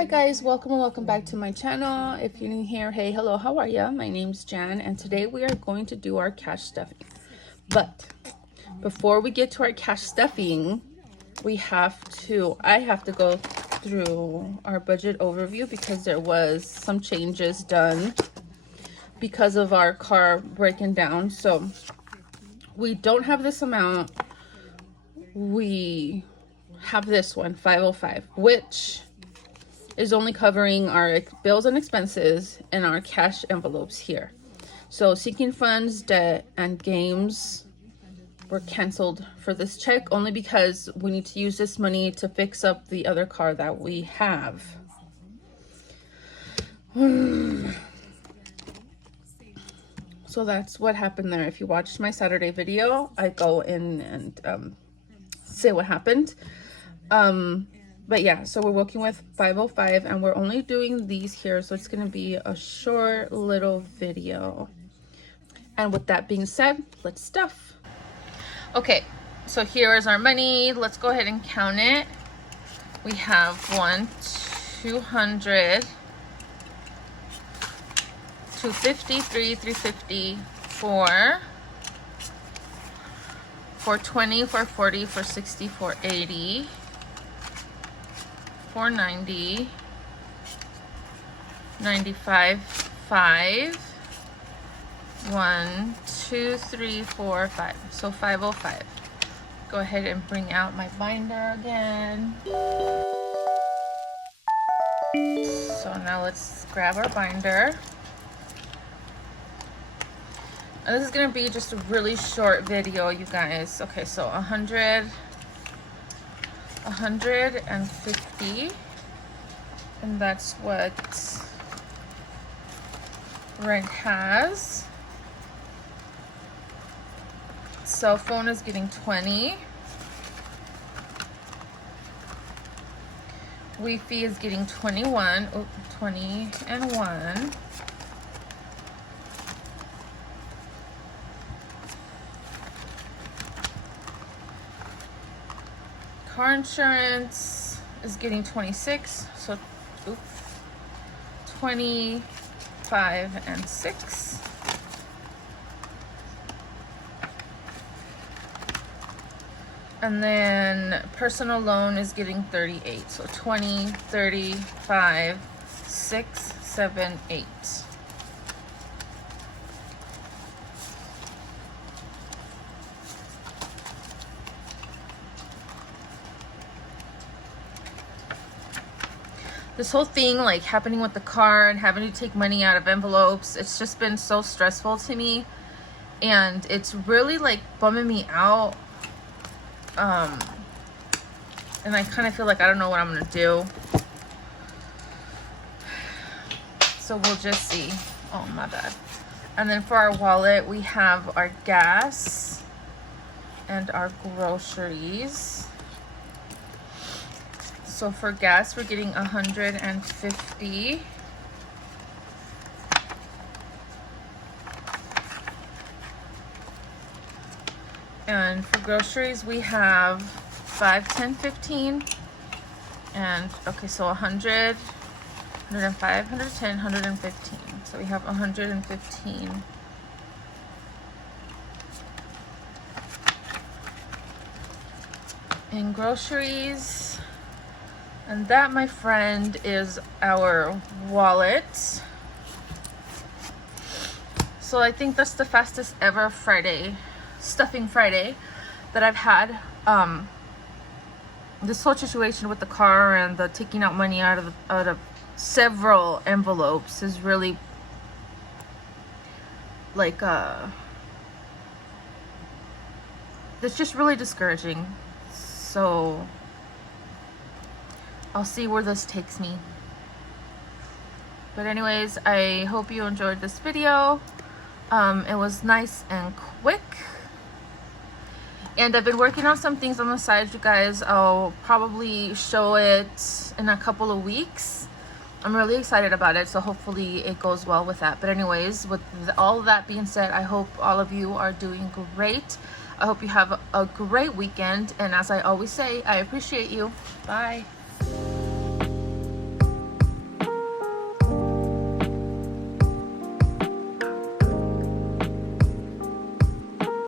Hi guys, welcome and welcome back to my channel. If you're new here, hey, hello, how are ya? My name's Jan and today we are going to do our cash stuffing. But before we get to our cash stuffing, I have to go through our budget overview because there was some changes done because of our car breaking down. So we don't have this amount. We have this one, 505, which is only covering our bills and expenses and our cash envelopes here. So sinking funds, debt, and games were canceled for this check only because we need to use this money to fix up the other car that we have. So that's what happened there. If you watched my Saturday video, I go in and say what happened. But yeah, so we're working with 505 and we're only doing these here, so it's going to be a short little video. And with that being said, let's stuff. Okay, so here is our money. Let's go ahead and count it. We have 200, 250, 350, 420, 440, 460, 480, 490, 95, 5, 1, 2, 3, 4, 5. So 505. Go ahead and bring out my binder again. So now let's grab our binder. And this is gonna be just a really short video, you guys. Okay, so 150, and that's what rent has. Cell phone is getting 20. Wi-Fi is getting 21. Oh, 20 and 1. Car insurance is getting 26, so 25 and 6. And then personal loan is getting 38, so 20, 35, 6, 7, 8. This whole thing like happening with the car and having to take money out of envelopes, it's just been so stressful to me and it's really like bumming me out. And I kind of feel like I don't know what I'm gonna do, so we'll just see. Oh, my bad. And then for our wallet we have our gas and our groceries. So for gas, we're getting 150. And for groceries, we have 5, 10, 15. And okay, so 100, 105, 110, 115. So we have 115. In groceries. And that, my friend, is our wallet. So I think that's the fastest ever stuffing Friday that I've had. This whole situation with the car and the taking out money out of several envelopes is really like it's just really discouraging. So I'll see where this takes me. But anyways, I hope you enjoyed this video. It was nice and quick. And I've been working on some things on the side, you guys. I'll probably show it in a couple of weeks. I'm really excited about it, so hopefully it goes well with that. But anyways, with all that being said, I hope all of you are doing great. I hope you have a great weekend. And as I always say, I appreciate you. Bye.